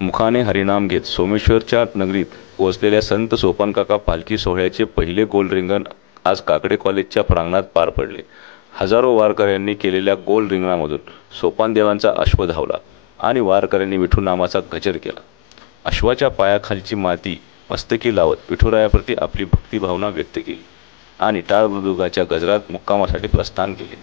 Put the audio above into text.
मुखाने हरिनाम घेत सोमेश्वरच्या नगरीत पोहोचलेल्या संत सोपानकाका पालखी सोहळ्याचे पहिले गोल रिंगण आज काकडे कॉलेजच्या प्रांगणात पार पडले. हजारो वारकऱ्यांनी केलेल्या गोल रिंगणामधून सोपानदेवांचा अश्व धावला आणि वारकऱ्यांनी विठू नामाचा गजर केला. अश्वाच्या पायाखालची माती मस्तकी लावत विठुरायाप्रती आपली भक्तिभावना व्यक्त केली आणि टाळ मृदुंगाच्या गजरात मुक्कामासाठी प्रस्थान केले.